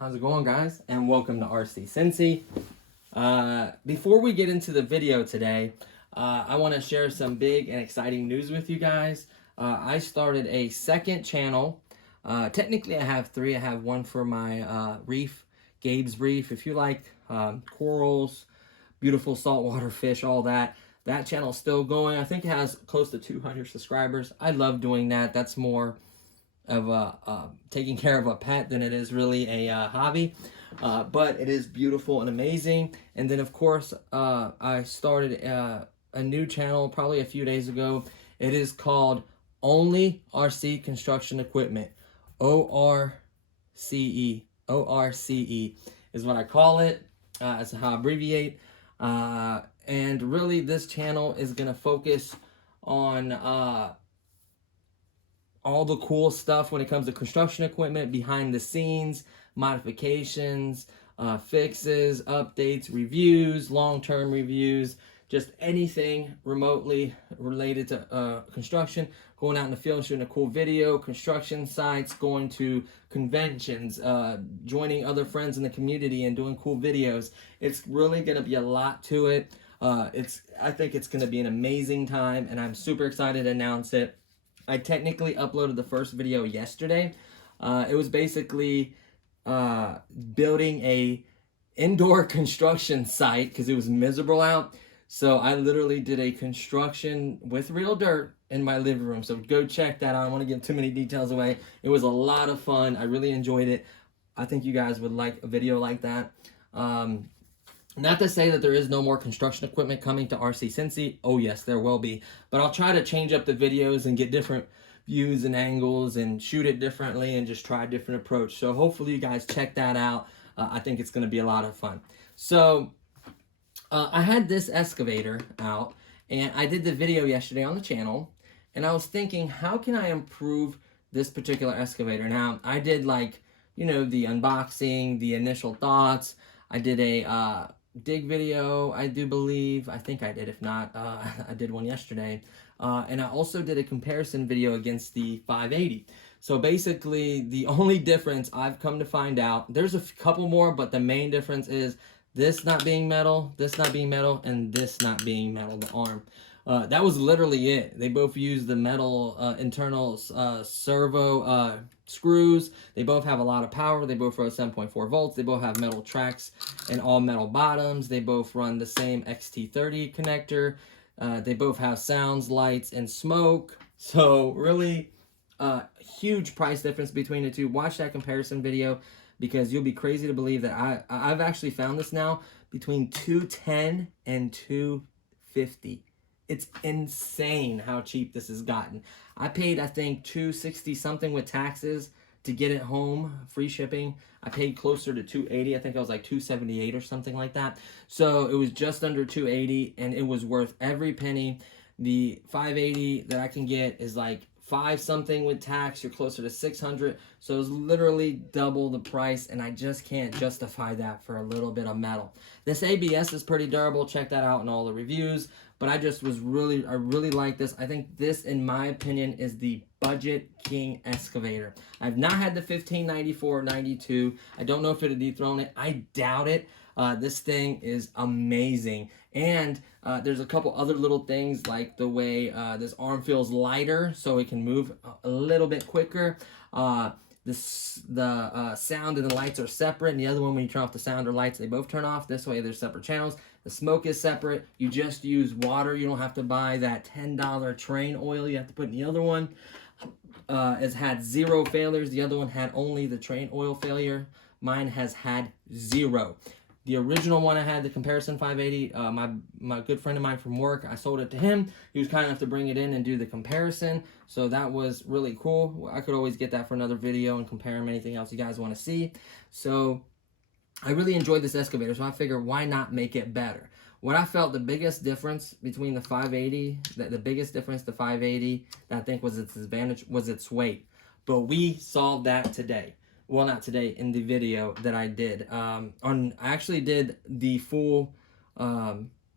How's it going, guys? And welcome to RC Cincy. Before we get into the video today, I want to share some big and exciting news with you guys. I started a second channel. Technically, I have three. I have one for my reef, Gabe's Reef. If you like corals, beautiful saltwater fish, all that, that channel's still going. I think it has close to 200 subscribers. I love doing that. That's more of taking care of a pet than it is really a hobby, but it is beautiful and amazing. And then of course I started a new channel probably a few days ago. It is called Only RC Construction Equipment. ORCE is what I call it. That's how I abbreviate. And really this channel is gonna focus on all the cool stuff when it comes to construction equipment, behind the scenes, modifications, fixes, updates, reviews, long-term reviews, just anything remotely related to construction, going out in the field, shooting a cool video, construction sites, going to conventions, joining other friends in the community and doing cool videos. It's really going to be a lot to it. I think it's going to be an amazing time, and I'm super excited to announce it. I technically uploaded the first video yesterday. It was basically building a indoor construction site because it was miserable out. So I literally did a construction with real dirt in my living room. So go check that out. I don't want to give too many details away. It was a lot of fun. I really enjoyed it. I think you guys would like a video like that. Not to say that there is no more construction equipment coming to RC Cincy. Oh yes, there will be. But I'll try to change up the videos and get different views and angles and shoot it differently and just try a different approach. So hopefully you guys check that out. I think it's going to be a lot of fun. So I had this excavator out, and I did the video yesterday on the channel, and I was thinking, how can I improve this particular excavator? Now, I did the unboxing, the initial thoughts. I did a dig video, I do believe. I think I did. If not, I did one yesterday. And I also did a comparison video against the 580. So basically, the only difference I've come to find out, there's a couple more, but the main difference is this not being metal, this not being metal, and this not being metal, the arm. That was literally it. They both use the metal internal servo screws. They both have a lot of power. They both run 7.4 volts. They both have metal tracks and all metal bottoms. They both run the same XT30 connector. They both have sounds, lights, and smoke. So really huge price difference between the two. Watch that comparison video because you'll be crazy to believe that I've actually found this now between $210 and $250. It's insane how cheap this has gotten. I paid, I think, $260 something with taxes to get it home, free shipping. I paid closer to $280. I think I was like $278 or something like that. So it was just under $280, and it was worth every penny. The 580 that I can get is like $5 something with tax. You're closer to $600. So it was literally double the price, and I just can't justify that for a little bit of metal. This ABS is pretty durable. Check that out in all the reviews. But I really like this. I think this, in my opinion, is the budget king excavator. I've not had the 1594 92. I don't know if it'll dethrone it. I doubt it. This thing is amazing. And there's a couple other little things, like the way this arm feels lighter so it can move a little bit quicker. The sound and the lights are separate, and the other one, when you turn off the sound or lights, they both turn off. This way there's separate channels. The smoke is separate. You just use water. You don't have to buy that $10 train oil you have to put in the other one. It's had 0 failures. The other one had only the train oil failure. Mine has had 0. The original one I had, the comparison 580, my good friend of mine from work, I sold it to him. He was kind enough to bring it in and do the comparison. So that was really cool. I could always get that for another video and compare them, anything else you guys want to see. So I really enjoyed this excavator, so I figured why not make it better? What I felt the biggest difference between the 580, the biggest difference to 580 that I think was its advantage was its weight. But we solved that today. Well, not today, in the video that I did. I actually did the full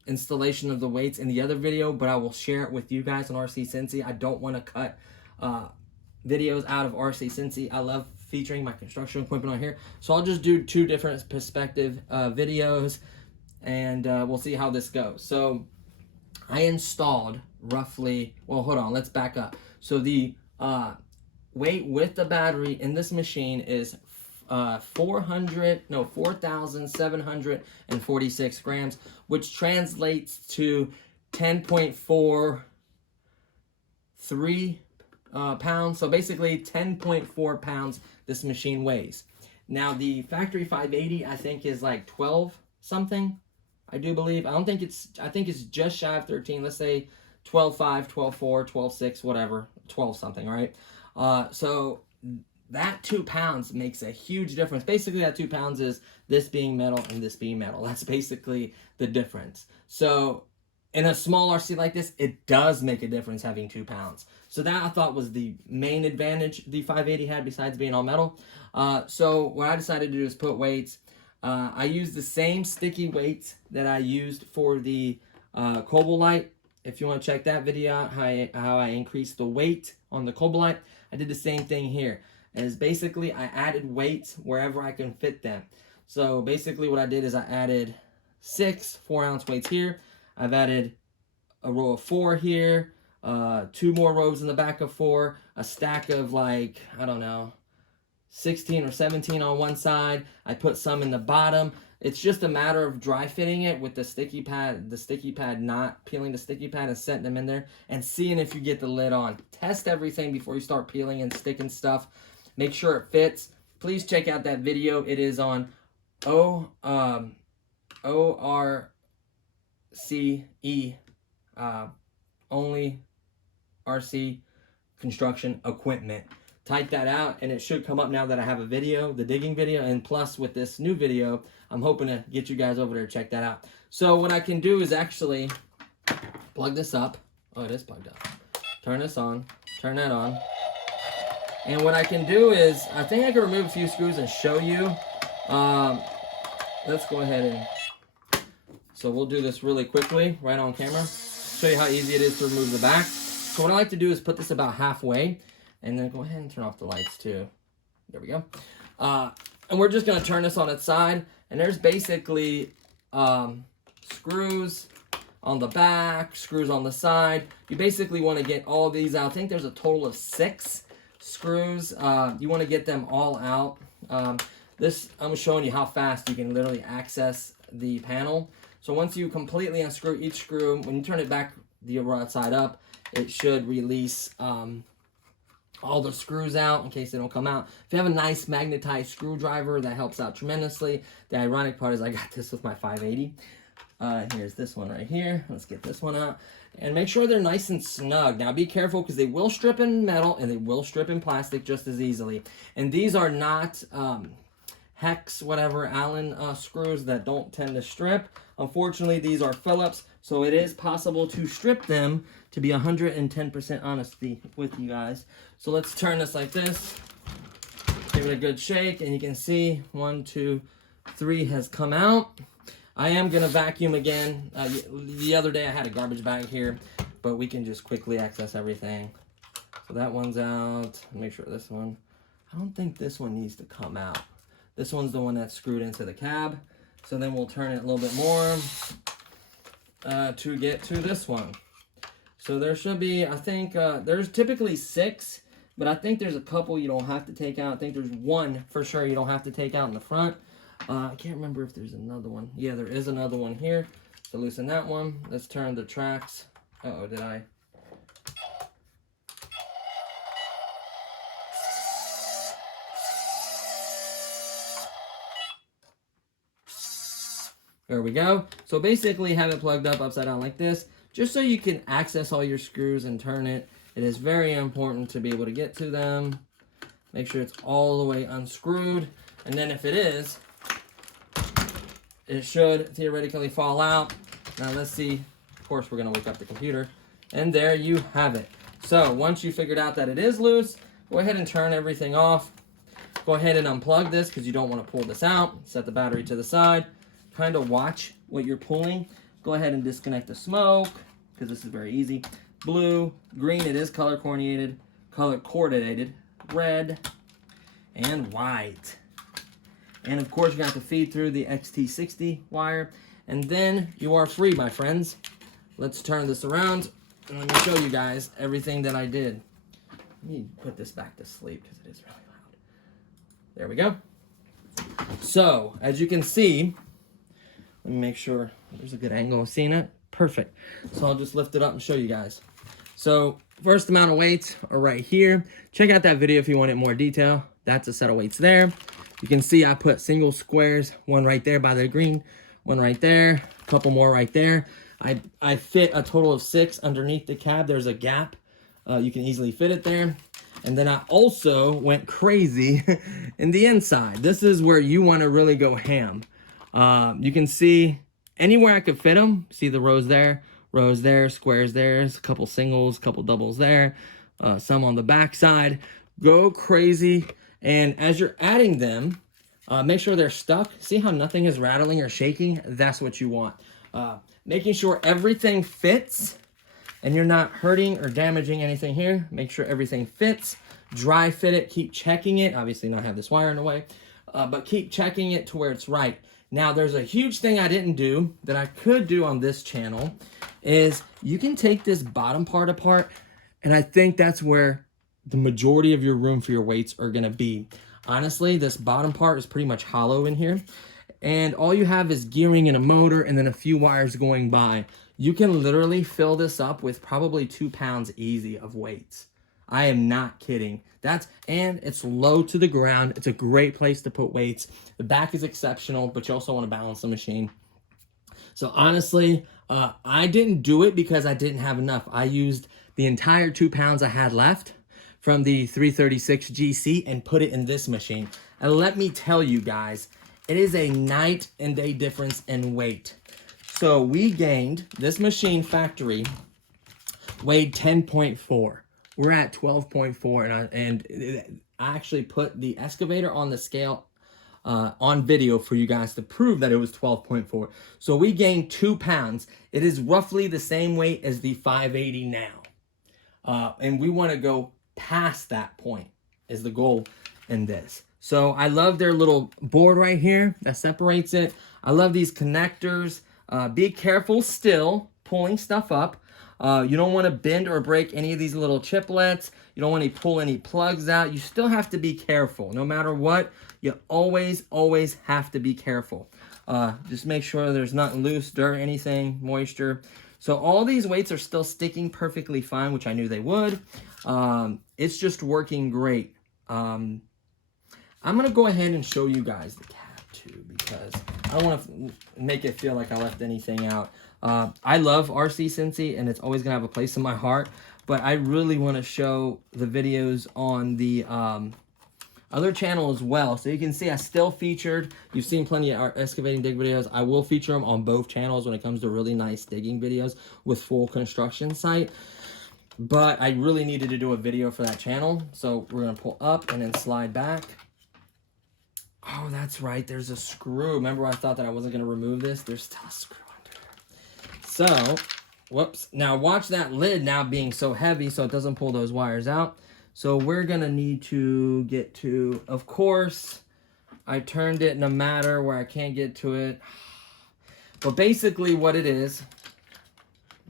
installation of the weights in the other video, but I will share it with you guys on RC Cincy. I don't want to cut videos out of RC Cincy. I love featuring my construction equipment on here. So I'll just do 2 different perspective videos, and we'll see how this goes. So I installed roughly, well, hold on, let's back up. So the weight with the battery in this machine is 4,746 grams, which translates to 10.43 pounds. So basically 10.4 pounds this machine weighs. Now the factory 580 I think is like 12 something, I do believe. I think it's just shy of 13. Let's say 12.5, 12.4, 12.6, whatever, 12 something, right? So that 2 pounds makes a huge difference. Basically, that 2 pounds is this being metal and this being metal. That's basically the difference. So in a small RC like this, it does make a difference having 2 pounds. So that I thought was the main advantage the 580 had besides being all metal. So what I decided to do is put weights. I used the same sticky weights that I used for the Cobalite. If you want to check that video out, how I increased the weight on the Cobalite, I did the same thing here. Is basically I added weights wherever I can fit them. So basically what I did is I added 6 4-ounce weights here. I've added a row of 4 here, 2 more rows in the back of 4, a stack of like, I don't know, 16 or 17 on one side. I put some in the bottom. It's just a matter of dry fitting it with the sticky pad, not peeling the sticky pad and setting them in there and seeing if you get the lid on. Test everything before you start peeling and sticking stuff. Make sure it fits. Please check out that video. It is on ORCE, only RC construction equipment. Type that out and it should come up now that I have a video, the digging video, and plus with this new video, I'm hoping to get you guys over there to check that out. So what I can do is actually plug this up. Oh, it is plugged up. Turn this on, turn that on. And what I can do is, I think I can remove a few screws and show you. Let's go ahead and, so we'll do this really quickly, right on camera. Show you how easy it is to remove the back. So what I like to do is put this about halfway, and then go ahead and turn off the lights too. There we go. And we're just gonna turn this on its side, and there's basically screws on the back, screws on the side. You basically wanna get all these out. I think there's a total of 6 screws. You want to get them all out. This I'm showing you how fast you can literally access the panel. So once you completely unscrew each screw, when you turn it back the right side up, it should release all the screws out in case they don't come out. If you have a nice magnetized screwdriver, that helps out tremendously. The ironic part is I got this with my 580. Here's this one right here. Let's get this one out. And make sure they're nice and snug. Now be careful because they will strip in metal and they will strip in plastic just as easily. And these are not hex, whatever, Allen screws that don't tend to strip. Unfortunately, these are Phillips, so it is possible to strip them, to be 110% honest with you guys. So let's turn this like this. Give it a good shake, and you can see 1, 2, 3 has come out. I am going to vacuum again. The other day I had a garbage bag here, but we can just quickly access everything. So that one's out. Make sure this one, I don't think this one needs to come out. This one's the one that's screwed into the cab. So then we'll turn it a little bit more to get to this one. So there should be, I think, there's typically 6, but I think there's a couple you don't have to take out. I think there's 1 for sure you don't have to take out in the front. I can't remember if there's another one. Yeah, there is another one here. So loosen that one. Let's turn the tracks. Uh-oh, did I? There we go. So basically have it plugged up upside down like this, just so you can access all your screws and turn it. It is very important to be able to get to them. Make sure it's all the way unscrewed. And then if it is, it should theoretically fall out. Now let's see. Of course, we're going to wake up the computer. And there you have it. So once you figured out that it is loose, go ahead and turn everything off. Go ahead and unplug this because you don't want to pull this out. Set the battery to the side. Kind of watch what you're pulling. Go ahead and disconnect the smoke because this is very easy. Blue, green, it is color coordinated, red, and white. And of course, you're gonna have to feed through the XT60 wire, and then you are free, my friends. Let's turn this around, and let me show you guys everything that I did. Let me put this back to sleep because it is really loud. There we go. So, as you can see, let me make sure there's a good angle of seeing it. Perfect. So I'll just lift it up and show you guys. So, first amount of weights are right here. Check out that video if you want it more detail. That's a set of weights there. You can see I put single squares, one right there by the green, one right there, a couple more right there. I fit a total of 6 underneath the cab. There's a gap. You can easily fit it there. And then I also went crazy in the inside. This is where you want to really go ham. You can see anywhere I could fit them. See the rows there, squares there, a couple singles, a couple doubles there, some on the back side. Go crazy. And as you're adding them, make sure they're stuck. See how nothing is rattling or shaking? That's what you want. Making sure everything fits and you're not hurting or damaging anything here. Make sure everything fits. Dry fit it. Keep checking it. Obviously not have this wire in the way, but keep checking it to where it's right. Now, there's a huge thing I didn't do that I could do on this channel is you can take this bottom part apart, and I think that's where the majority of your room for your weights are going to be. Honestly, this bottom part is pretty much hollow in here, and all you have is gearing and a motor and then a few wires going by. You can literally fill this up with probably 2 pounds easy of weights. I am not kidding. And it's low to the ground. It's a great place to put weights. The back is exceptional, but you also want to balance the machine. So honestly, I didn't do it because I didn't have enough. I used the entire 2 pounds I had left from the 336 GC and put it in this machine. And let me tell you guys, it is a night and day difference in weight. So we gained, this machine factory weighed 10.4. We're at 12.4, and I actually put the excavator on the scale on video for you guys to prove that it was 12.4. So we gained 2 pounds. It is roughly the same weight as the 580 now. And we want to go past that point is the goal in this. So I love their little board right here that separates it. I love these connectors. Be careful still pulling stuff up. You don't want to bend or break any of these little chiplets. You don't want to pull any plugs out. You still have to be careful. No matter what, you always have to be careful. Just make sure there's nothing loose, dirt, anything, moisture. So all these weights are still sticking perfectly fine, which I knew they would. It's just working great. I'm going to go ahead and show you guys the cab too, because I don't want to make it feel like I left anything out. I love RC Cincy, and it's always going to have a place in my heart, but I really want to show the videos on the other channel as well. So you can see I still featured, you've seen plenty of excavating dig videos. I will feature them on both channels when it comes to really nice digging videos with full construction site. But I really needed to do a video for that channel. So we're going to pull up and then slide back. Oh, that's right. There's a screw. Remember I thought that I wasn't going to remove this? There's still a screw under there. So, whoops. Now watch that lid now being so heavy so it doesn't pull those wires out. So we're going to need to get to, of course, I turned it no matter where I can't get to it. But basically what it is,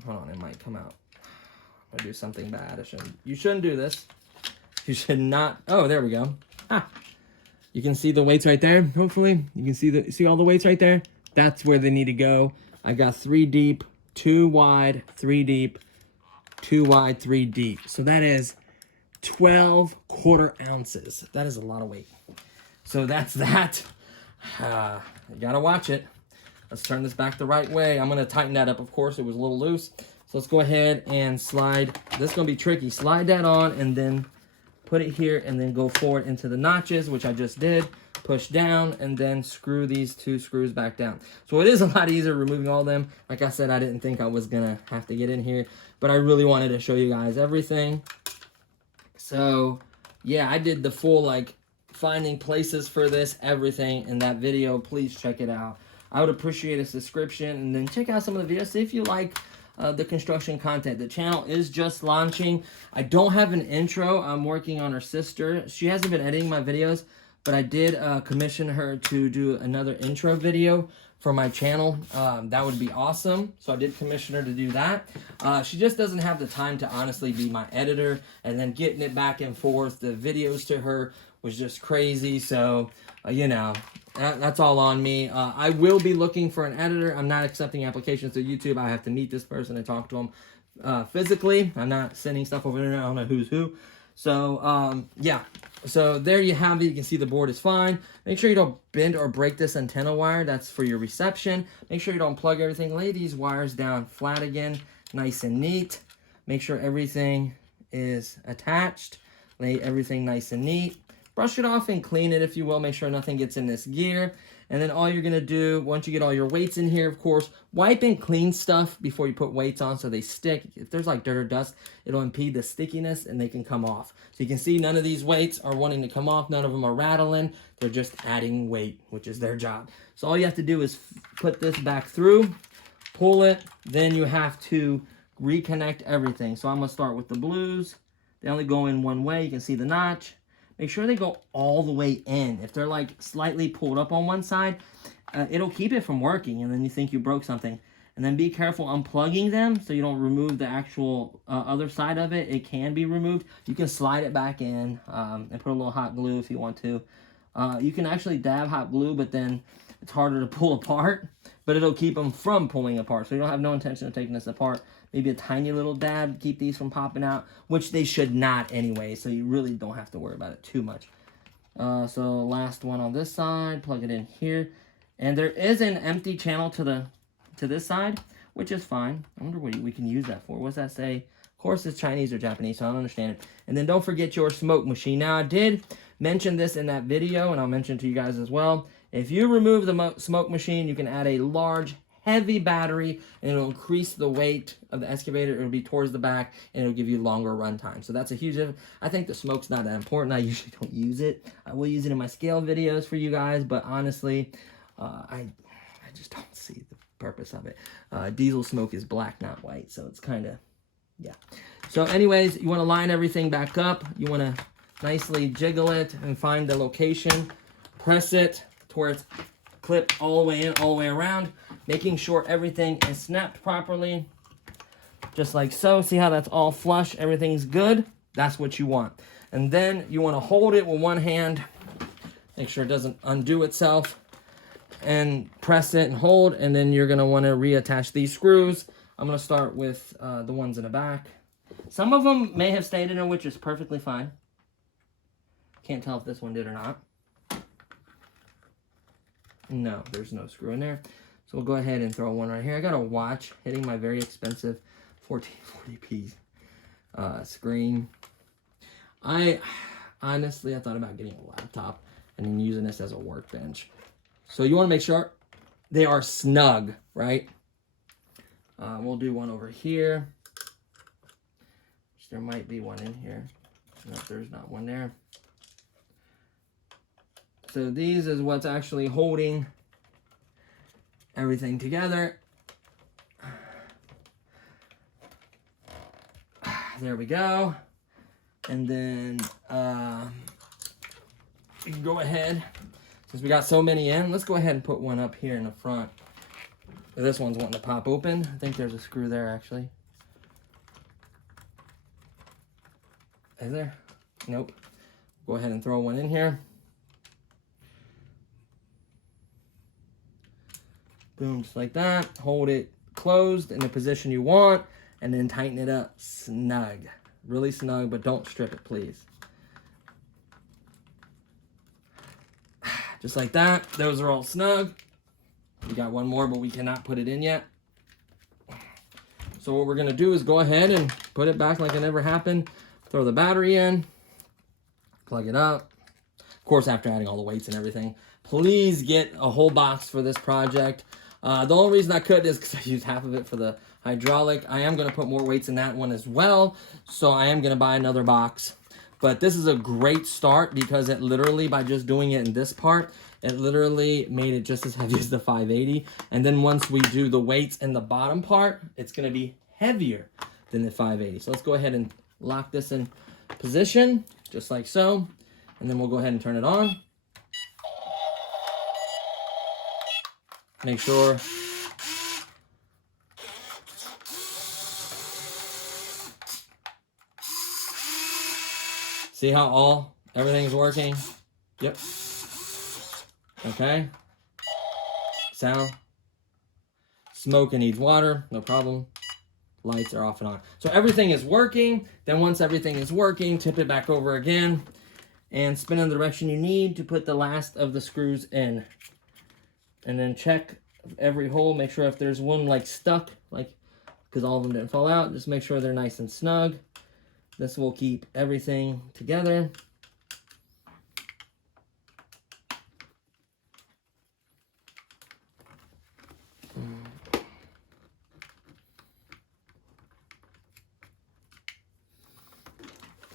hold on, it might come out. I'm going to do something bad. You shouldn't do this. You should not. Oh, there we go. Ah. You can see the weights right there, hopefully. You can see all the weights right there. That's where they need to go. I got 3 deep, 2 wide, 3 deep, 2 wide, 3 deep. So that is 12 quarter ounces. That is a lot of weight. So that's that. You gotta watch it. Let's turn this back the right way. I'm gonna tighten that up, of course. It was a little loose. So let's go ahead and slide. This is gonna be tricky. Slide that on and then put it here and then go forward into the notches, which I just did. Push down and then screw these 2 screws back down. So it is a lot easier removing all of them. Like I said, I didn't think I was gonna have to get in here, but I really wanted to show you guys everything. So yeah, I did the full like finding places for this, everything in that video. Please check it out. I would appreciate a subscription and then check out some of the videos. See if you like the construction content. The channel is just launching. I don't have an intro. I'm working on her sister. She hasn't been editing my videos, but I did commission her to do another intro video for my channel. That would be awesome. So I did commission her to do that. She just doesn't have the time to honestly be my editor, and then getting it back and forth. The videos to her was just crazy. So, you know, that's all on me. I will be looking for an editor. I'm not accepting applications to YouTube. I have to meet this person and talk to them physically. I'm not sending stuff over there. I don't know who's who. So, yeah. So there you have it. You can see the board is fine. Make sure you don't bend or break this antenna wire. That's for your reception. Make sure you don't plug everything. Lay these wires down flat again, nice and neat. Make sure everything is attached. Lay everything nice and neat. Brush it off and clean it, if you will. Make sure nothing gets in this gear. And then all you're going to do, once you get all your weights in here, of course, wipe and clean stuff before you put weights on so they stick. If there's like dirt or dust, it'll impede the stickiness and they can come off. So you can see none of these weights are wanting to come off. None of them are rattling. They're just adding weight, which is their job. So all you have to do is put this back through, pull it. Then you have to reconnect everything. So I'm going to start with the blues. They only go in one way. You can see the notch. Make sure they go all the way in. If they're like slightly pulled up on one side, it'll keep it from working, and then you think you broke something. And then be careful unplugging them so you don't remove the actual other side of it. It can be removed. You can slide it back in and put a little hot glue if you want to. You can actually dab hot glue, but then it's harder to pull apart, but it'll keep them from pulling apart. So you don't have no intention of taking this apart. Maybe a tiny little dab to keep these from popping out, which they should not anyway, so you really don't have to worry about it too much. So last one on this side, plug it in here. And there is an empty channel to this side, which is fine. I wonder what we can use that for. What does that say? Of course it's Chinese or Japanese, so I don't understand it. And then don't forget your smoke machine. Now I did mention this in that video, and I'll mention to you guys as well. If you remove the smoke machine, you can add a large, heavy battery, and it'll increase the weight of the excavator. It'll be towards the back, and it'll give you longer run time. So that's a huge difference. I think the smoke's not that important. I usually don't use it. I will use it in my scale videos for you guys, but honestly, I just don't see the purpose of it. Diesel smoke is black, not white, so it's kind of, yeah. So anyways, you want to line everything back up. You want to nicely jiggle it and find the location. Press it to where it's clipped all the way in, all the way around, making sure everything is snapped properly, just like so. See how that's all flush? Everything's good. That's what you want. And then you want to hold it with one hand, make sure it doesn't undo itself, and press it and hold, and then you're going to want to reattach these screws. I'm going to start with the ones in the back. Some of them may have stayed in there, which is perfectly fine. Can't tell if this one did or not. No, there's no screw in there. So we'll go ahead and throw one right here. I got a watch hitting my very expensive 1440p screen. Honestly, I thought about getting a laptop and then using this as a workbench. So you want to make sure they are snug, right? We'll do one over here. There might be one in here. No, there's not one there. So these is what's actually holding everything together. There we go. And then you can go ahead, since we got so many in, let's go ahead and put one up here in the front. This one's wanting to pop open. I think there's a screw there actually. Is there? Nope. Go ahead and throw one in here. Boom, just like that. Hold it closed in the position you want, and then tighten it up snug. Really snug, but don't strip it, please. Just like that. Those are all snug. We got one more, but we cannot put it in yet. So what we're going to do is go ahead and put it back like it never happened. Throw the battery in. Plug it up. Of course, after adding all the weights and everything. Please get a whole box for this project. The only reason I could is because I used half of it for the hydraulic. I am going to put more weights in that one as well, so I am going to buy another box. But this is a great start because it literally, by just doing it in this part, it literally made it just as heavy as the 580. And then once we do the weights in the bottom part, it's going to be heavier than the 580. So let's go ahead and lock this in position, just like so. And then we'll go ahead and turn it on. Make sure see how everything's working? Yep. Okay. Sound. Smoke and needs water, no problem. Lights are off and on. So everything is working. Then once everything is working, tip it back over again and spin in the direction you need to put the last of the screws in. And then check every hole, make sure if there's one like stuck, like because all of them didn't fall out, just make sure they're nice and snug. This will keep everything together.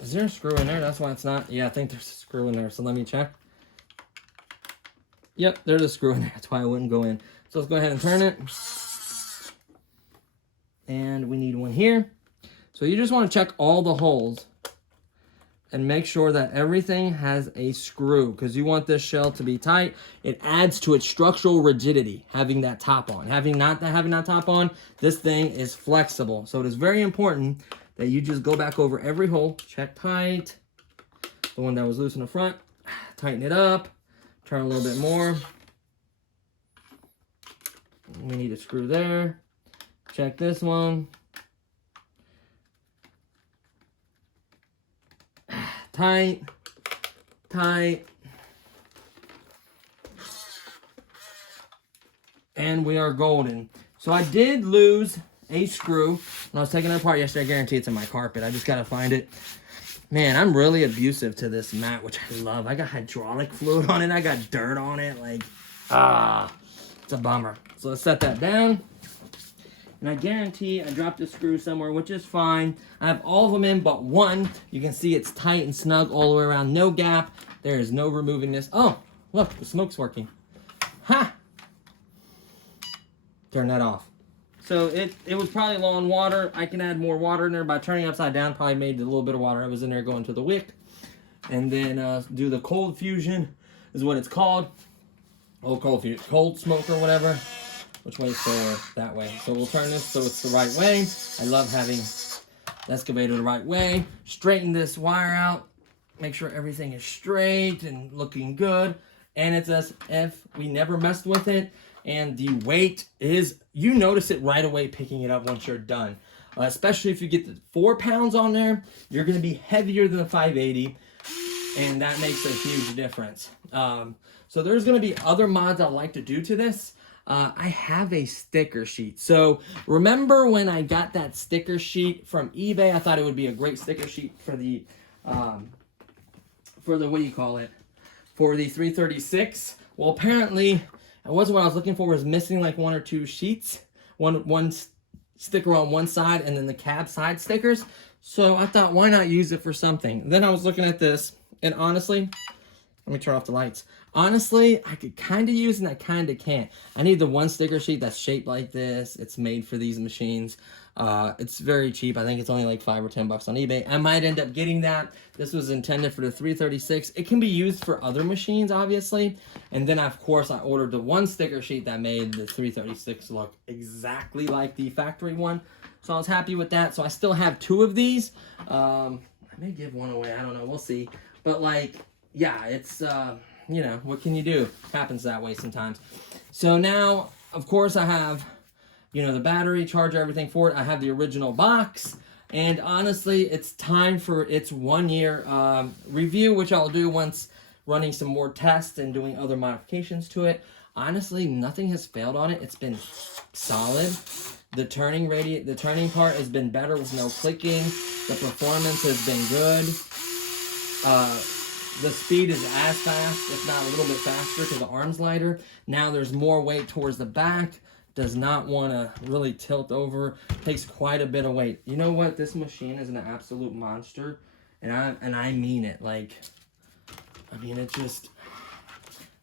Is there a screw in there? That's why it's not. Yeah, I think there's a screw in there. So let me check. Yep, there's a screw in there. That's why I wouldn't go in. So let's go ahead and turn it. And we need one here. So you just want to check all the holes and make sure that everything has a screw because you want this shell to be tight. It adds to its structural rigidity having that top on. Having that top on, this thing is flexible. So it is very important that you just go back over every hole, check tight. The one that was loose in the front, tighten it up, turn a little bit more. We need a screw there. Check this one. Tight, tight. And we are golden. So I did lose a screw when I was taking it apart yesterday. I guarantee it's in my carpet. I just gotta find it. Man, I'm really abusive to this mat, which I love. I got hydraulic fluid on it. I got dirt on it. Like, it's a bummer. So let's set that down. And I guarantee I dropped a screw somewhere, which is fine. I have all of them in but one. You can see it's tight and snug all the way around. No gap. There is no removing this. Oh, look, the smoke's working. Ha! Turn that off. So it was probably low on water. I can add more water in there by turning it upside down. Probably made a little bit of water that was in there going to the wick. And then do the cold fusion is what it's called. Oh, cold smoke or whatever. Which way is forward? That way. So we'll turn this so it's the right way. I love having the excavator the right way. Straighten this wire out. Make sure everything is straight and looking good. And it's as if we never messed with it. And the weight is, you notice it right away picking it up once you're done. Especially if you get the 4 pounds on there, you're going to be heavier than the 580. And that makes a huge difference. So there's going to be other mods I'd like to do to this. I have a sticker sheet. So remember when I got that sticker sheet from eBay? I thought it would be a great sticker sheet for the what do you call it? For the 336. Well, apparently it wasn't what I was looking for. It was missing like 1 or 2 sheets. One sticker on one side and then the cab side stickers. So I thought, why not use it for something? Then I was looking at this, and honestly, let me turn off the lights. Honestly, I could kind of use it and I kind of can't. I need the one sticker sheet that's shaped like this. It's made for these machines. It's very cheap. I think it's only like $5 or $10 on eBay. I might end up getting that. This was intended for the 336. It can be used for other machines, obviously. And then, of course, I ordered the one sticker sheet that made the 336 look exactly like the factory one. So I was happy with that. So I still have 2 of these. I may give one away. I don't know. We'll see. But, like, yeah, it's... you know, what can you do? Happens that way sometimes. So now, of course, I have, you know, the battery, charger, everything for it. I have the original box. And honestly, it's time for its 1-year review, which I'll do once running some more tests and doing other modifications to it. Honestly, nothing has failed on it. It's been solid. The turning part has been better with no clicking. The performance has been good. The speed is as fast, if not a little bit faster, because the arm's lighter. Now there's more weight towards the back. Does not want to really tilt over. Takes quite a bit of weight. You know what? This machine is an absolute monster, and I mean it. Like, I mean it just.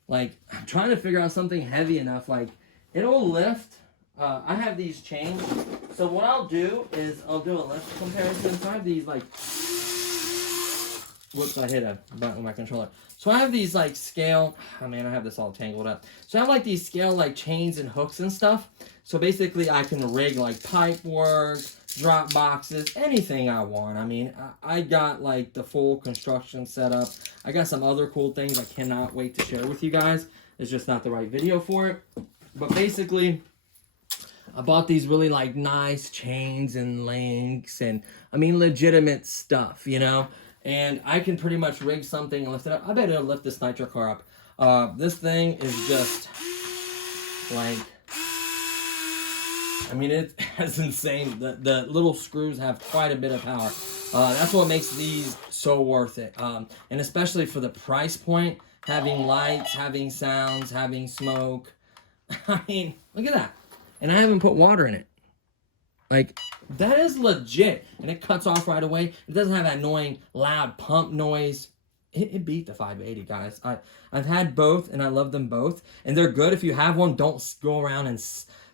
Like, I'm trying to figure out something heavy enough. Like, it'll lift. I have these chains So what I'll do is I'll do a left comparison. So I have these like, whoops, I hit a button with my controller. So I have these like scale, oh man, I have this all tangled up. So I have like these scale like chains and hooks and stuff. So basically I can rig like pipe work, drop boxes, anything I want. I mean, I got like the full construction setup. I got some other cool things I cannot wait to share with you guys. It's just not the right video for it. But basically, I bought these really like nice chains and links and I mean legitimate stuff, you know? And I can pretty much rig something and lift it up. I bet it'll lift this nitro car up. This thing is just like, I mean, it is insane. The little screws have quite a bit of power. That's what makes these so worth it. And especially for the price point, having lights, having sounds, having smoke. I mean, look at that. And I haven't put water in it. Like, that is legit. And it cuts off right away. It doesn't have that annoying, loud pump noise. It beat the 580, guys. I've had both, and I love them both. And they're good. If you have one, don't go around and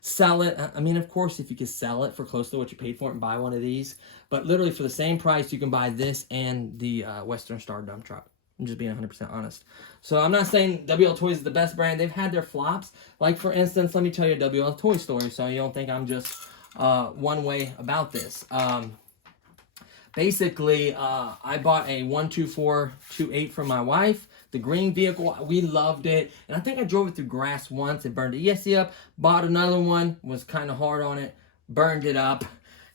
sell it. I mean, of course, if you could sell it for close to what you paid for it and buy one of these. But literally, for the same price, you can buy this and the Western Star dump truck. I'm just being 100% honest. So I'm not saying Wltoys is the best brand. They've had their flops. Like, for instance, let me tell you a Wltoys story so you don't think I'm just one way about this. Basically, I bought a 12428 for my wife. The green vehicle, we loved it. And I think I drove it through grass once. It burned the ESC up. Bought another one. Was kind of hard on it. Burned it up.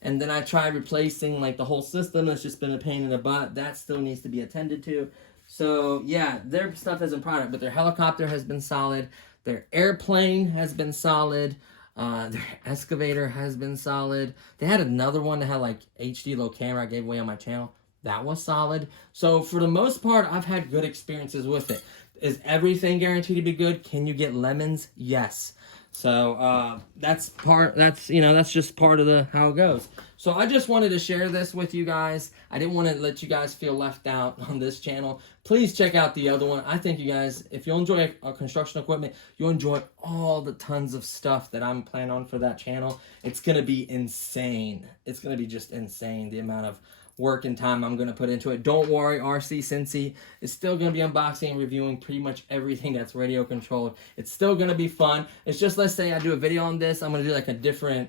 And then I tried replacing like the whole system. It's just been a pain in the butt. That still needs to be attended to. So, yeah, their stuff isn't product, but their helicopter has been solid. Their airplane has been solid. Their excavator has been solid. They had another one that had like HD low camera I gave away on my channel. That was solid. So, for the most part, I've had good experiences with it. Is everything guaranteed to be good? Can you get lemons? Yes. So, that's just part of how it goes. So I just wanted to share this with you guys. I didn't want to let you guys feel left out on this channel. Please check out the other one. I think you guys, if you enjoy construction equipment, you'll enjoy all the tons of stuff that I'm planning on for that channel. It's going to be insane. It's going to be just insane, the amount of work and time I'm going to put into it. Don't worry, RC Cincy is still going to be unboxing and reviewing pretty much everything that's radio controlled. It's still going to be fun. It's just, let's say I do a video on this, I'm going to do like a different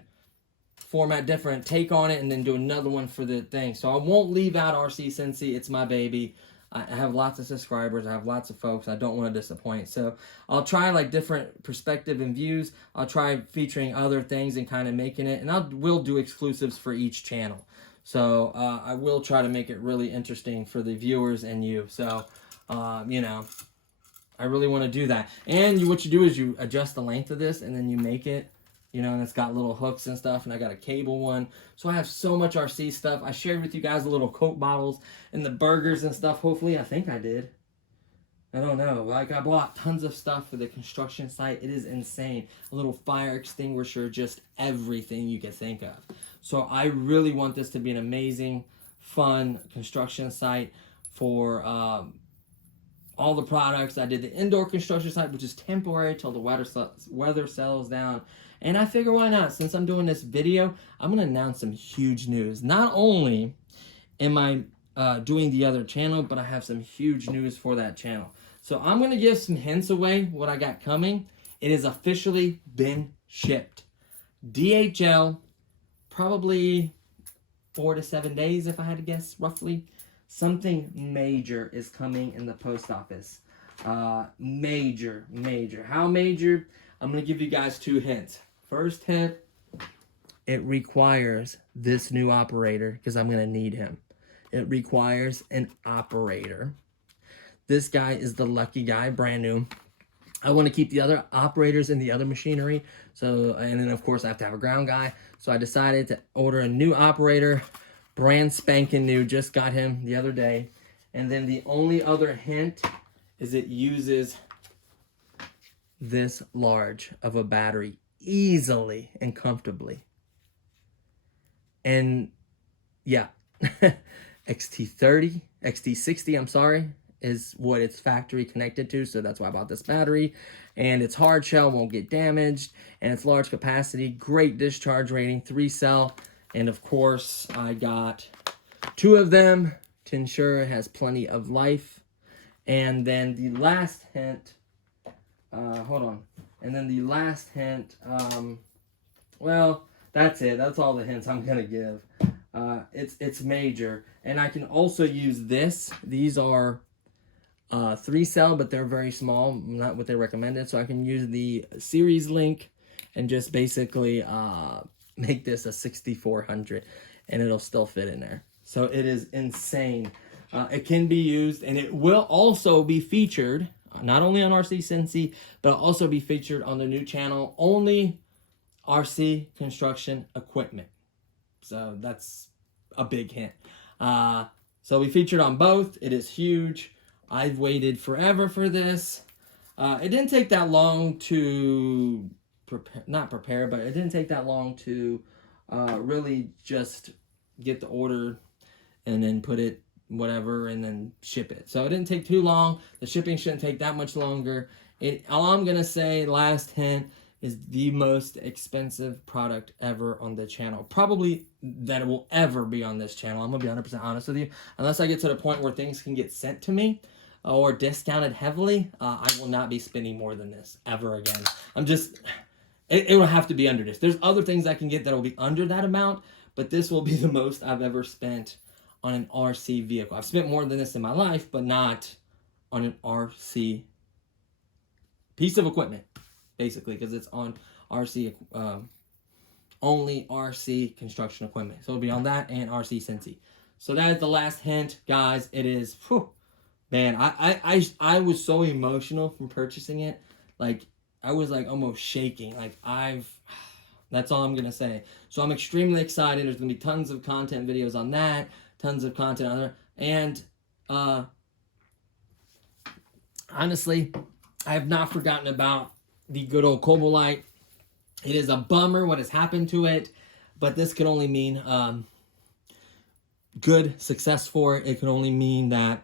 format, different take on it, and then do another one for the thing. So I won't leave out RC Cincy. It's my baby. I have lots of subscribers. I have lots of folks. I don't want to disappoint. So I'll try like different perspective and views. I'll try featuring other things and kind of making it. And I will do exclusives for each channel. So I will try to make it really interesting for the viewers and you. So, you know, I really want to do that. And what you do is you adjust the length of this and then you make it. You know, and it's got little hooks and stuff, and I got a cable one. So I have so much RC stuff. I shared with you guys the little Coke bottles and the burgers and stuff. Hopefully, I think I did. I don't know. Like, I bought tons of stuff for the construction site. It is insane. A little fire extinguisher, just everything you can think of. So I really want this to be an amazing, fun construction site for all the products. I did the indoor construction site, which is temporary till the weather settles down. And I figure, why not? Since I'm doing this video, I'm going to announce some huge news. Not only am I doing the other channel, but I have some huge news for that channel. So I'm going to give some hints away what I got coming. It has officially been shipped. DHL, probably 4 to 7 days, if I had to guess, roughly. Something major is coming in the post office. Major. How major? I'm going to give you guys 2 hints. First hint, it requires this new operator because I'm going to need him. It requires an operator. This guy is the lucky guy, brand new. I want to keep the other operators in the other machinery. So, and then of course I have to have a ground guy. So I decided to order a new operator, brand spanking new, just got him the other day. And then the only other hint is it uses this large of a battery easily and comfortably. And yeah, XT60, I'm sorry, is what it's factory connected to, so that's why I bought this battery. And it's hard shell, won't get damaged, and it's large capacity, great discharge rating, 3-cell. And of course, I got 2 of them to ensure it has plenty of life. And then the last hint, hold on. And then the last hint, well, that's it. That's all the hints I'm going to give. It's major. And I can also use this. These are 3-cell, but they're very small, not what they recommended. So I can use the series link and just basically make this a 6400, and it'll still fit in there. So it is insane. It can be used, and it will also be featured not only on RC Cincy, but also be featured on the new channel, Only RC Construction Equipment. So that's a big hint. So we featured on both. It is huge. I've waited forever for this. It didn't take that long to prepare, but it didn't take that long to really just get the order and then put it whatever and then ship it. So it didn't take too long. The shipping shouldn't take that much longer. All I'm gonna say, last hint, is the most expensive product ever on the channel. Probably that it will ever be on this channel. I'm gonna be 100% honest with you. Unless I get to the point where things can get sent to me or discounted heavily, I will not be spending more than this ever again. It will have to be under this. There's other things I can get that will be under that amount, but this will be the most I've ever spent on an RC vehicle. I've spent more than this in my life, but not on an RC piece of equipment, basically, because it's on RC, only RC construction equipment. So it'll be on that and RC Cincy. So that is the last hint, guys. It is, whew, man, I was so emotional from purchasing it. Like, I was like almost shaking. Like, that's all I'm gonna say. So I'm extremely excited. There's gonna be tons of content videos on that, tons of content on there, and honestly, I have not forgotten about the good old Cobalite. It is a bummer what has happened to it, but this could only mean good success for it. It could only mean that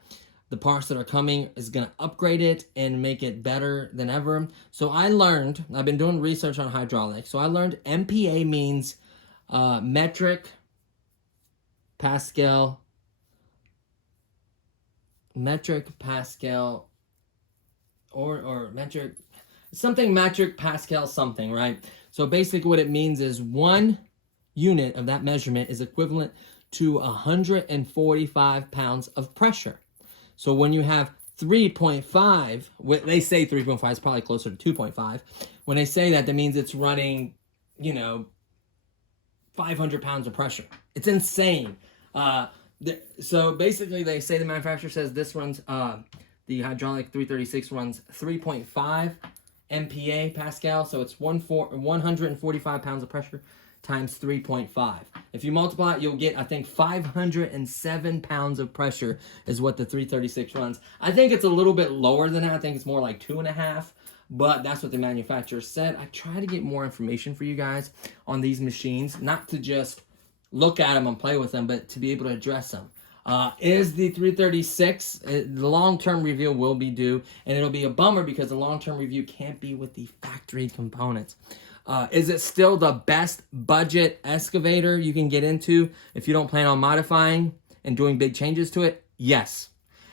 the parts that are coming is going to upgrade it and make it better than ever. So I've been doing research on hydraulics. So I learned MPa means metric pascal, or metric, something metric pascal something, right? So basically what it means is 1 unit of that measurement is equivalent to 145 pounds of pressure. So when you have 3.5, they say 3.5 is probably closer to 2.5. When they say that, that means it's running, 500 pounds of pressure. It's insane. So basically they say, the manufacturer says this runs, the hydraulic 336 runs 3.5 MPa Pascal. So it's 145 pounds of pressure times 3.5. If you multiply it, you'll get, I think, 507 pounds of pressure is what the 336 runs. I think it's a little bit lower than that. I think it's more like 2.5, but that's what the manufacturer said. I try to get more information for you guys on these machines, not to just look at them and play with them, but to be able to address them. Is the 336, the long-term review will be due, and it'll be a bummer because the long-term review can't be with the factory components. Is it still the best budget excavator you can get into if you don't plan on modifying and doing big changes to it? Yes.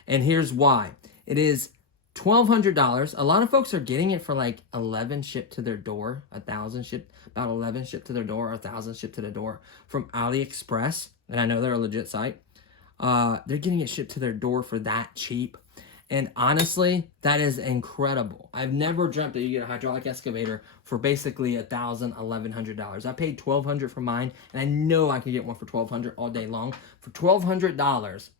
And here's why. It is $1,200. A lot of folks are getting it for like 11 shipped to their door, 1,000 shipped, about 11 shipped to their door, or 1,000 shipped to their door from AliExpress. And I know they're a legit site. They're getting it shipped to their door for that cheap. And honestly, that is incredible. I've never dreamt that you get a hydraulic excavator for basically $1,000, $1,100. I paid $1,200 for mine, and I know I could get one for $1,200 all day long. For $1,200,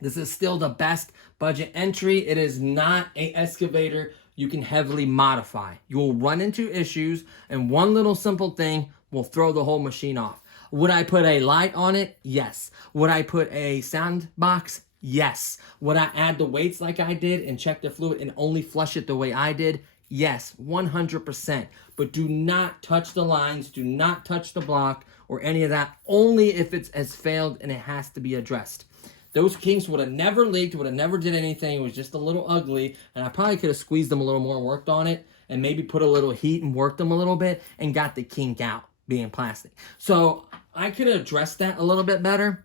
this is still the best budget entry. It is not an excavator you can heavily modify. You will run into issues, and one little simple thing will throw the whole machine off. Would I put a light on it? Yes. Would I put a sound box? Yes. Would I add the weights like I did and check the fluid and only flush it the way I did? Yes, 100%. But do not touch the lines, do not touch the block or any of that, only if it has failed and it has to be addressed. those kinks would have never leaked, would have never did anything. It was just a little ugly, and I probably could have squeezed them a little more and worked on it, and maybe put a little heat and worked them a little bit and got the kink out being plastic. So I could have addressed that a little bit better.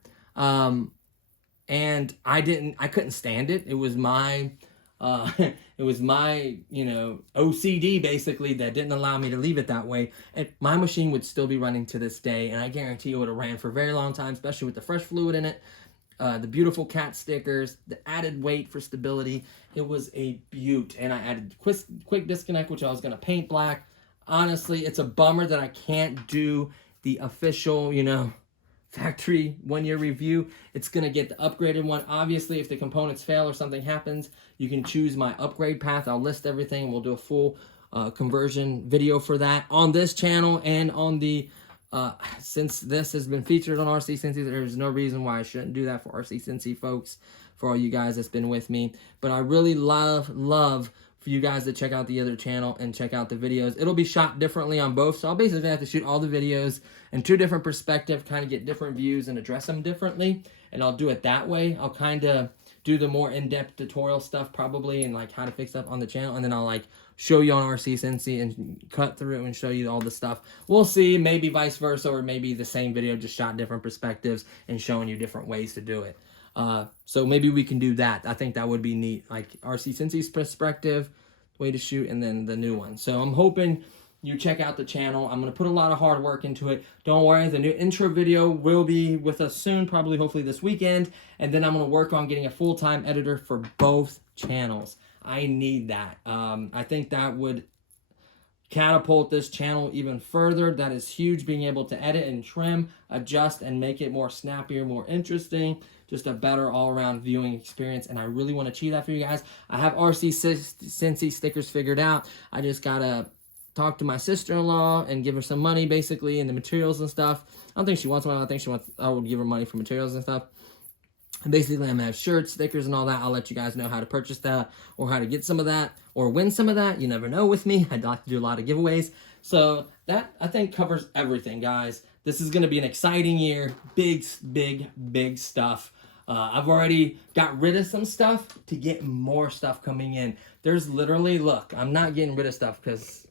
And I couldn't stand it. It was my, you know, OCD basically that didn't allow me to leave it that way. And my machine would still be running to this day, and I guarantee it would have ran for a very long time, especially with the fresh fluid in it. The beautiful cat stickers, the added weight for stability. It was a beaut. And I added quick disconnect, which I was going to paint black. Honestly, it's a bummer that I can't do the official, you know, factory 1-year review. It's going to get the upgraded one. Obviously, if the components fail or something happens, you can choose my upgrade path. I'll list everything. We'll do a full conversion video for that on this channel and on the since this has been featured on RC Cincy, there's no reason why I shouldn't do that for RC Cincy, folks, for all you guys that's been with me. But I really love for you guys to check out the other channel and check out the videos. It'll be shot differently on both, so I'll basically have to shoot all the videos in 2 different perspectives, kind of get different views and address them differently, and I'll do it that way. I'll kind of do the more in-depth tutorial stuff probably, and like how to fix stuff on the channel, and then I'll like show you on RC Cincy and cut through and show you all the stuff. We'll see, maybe vice versa, or maybe the same video just shot different perspectives and showing you different ways to do it. So maybe we can do that. I think that would be neat, like RC Cincy's perspective, way to shoot, and then the new one. So I'm hoping you check out the channel. I'm going to put a lot of hard work into it. Don't worry, the new intro video will be with us soon, probably hopefully this weekend, and then I'm going to work on getting a full-time editor for both channels. I need that. I think that would catapult this channel even further. That is huge, being able to edit and trim, adjust, and make it more snappier, more interesting, just a better all-around viewing experience, and I really want to achieve that for you guys. I have RC Cincy stickers figured out. I just gotta talk to my sister-in-law and give her some money, basically, and the materials and stuff. I don't think she wants one. I think she wants, I would give her money for materials and stuff. And basically, I'm gonna have shirts, stickers, and all that. I'll let you guys know how to purchase that, or how to get some of that, or win some of that. You never know with me. I'd like to do a lot of giveaways. So that, I think, covers everything, guys. This is gonna be an exciting year. Big stuff. I've already got rid of some stuff to get more stuff coming in. There's literally, look, I'm not getting rid of stuff because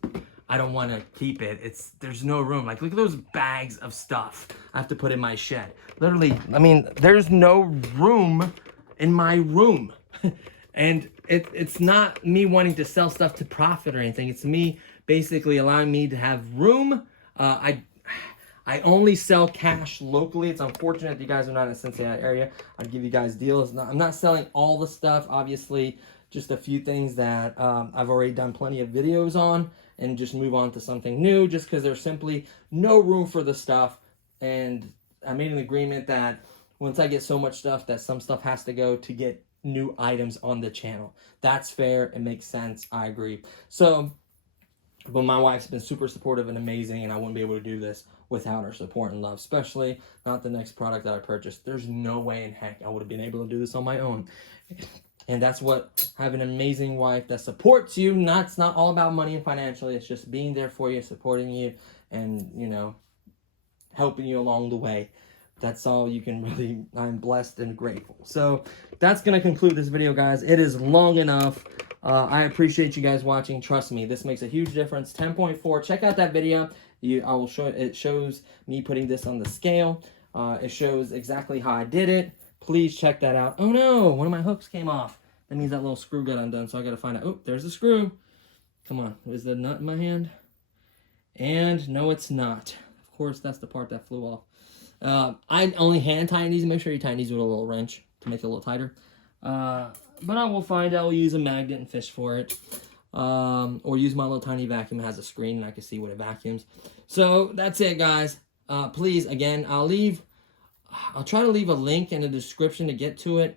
I don't want to keep it. There's no room. Like, look at those bags of stuff I have to put in my shed. Literally, I mean, there's no room in my room. And it's not me wanting to sell stuff to profit or anything. It's me basically allowing me to have room. I only sell cash locally. It's unfortunate you guys are not in the Cincinnati area. I'd give you guys deals. I'm not selling all the stuff, obviously. Just a few things that I've already done plenty of videos on, and just move on to something new, just because there's simply no room for the stuff. And I made an agreement that once I get so much stuff, that some stuff has to go to get new items on the channel. That's fair. It makes sense. I agree. So, but my wife's been super supportive and amazing, and I wouldn't be able to do this without her support and love, especially not the next product that I purchased. There's no way in heck I would have been able to do this on my own. And that's what having an amazing wife that supports you. It's not all about money and financially. It's just being there for you, supporting you, and, you know, helping you along the way. That's all you can really, I'm blessed and grateful. So that's going to conclude this video, guys. It is long enough. I appreciate you guys watching. Trust me, this makes a huge difference. 10.4. Check out that video. I will show it. Shows me putting this on the scale. It shows exactly how I did it. Please check that out. Oh no, one of my hooks came off. That means that little screw got undone, so I got to find out. Oh, there's the screw. Come on, is the nut in my hand? And no, it's not. Of course, that's the part that flew off. I only hand tighten these. Make sure you tighten these with a little wrench to make it a little tighter. But I will find out. I'll use a magnet and fish for it. Or use my little tiny vacuum. It has a screen and I can see what it vacuums. So that's it, guys. Please, again, I'll try to leave a link in the description to get to it.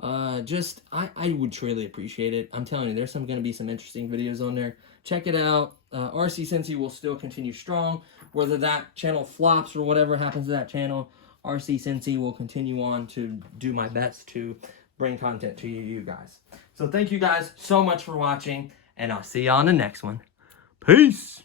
I would truly appreciate it. I'm telling you, there's going to be some interesting videos on there. Check it out. RC Cincy will still continue strong. Whether that channel flops or whatever happens to that channel, RC Cincy will continue on to do my best to bring content to you guys. So thank you guys so much for watching, and I'll see you on the next one. Peace!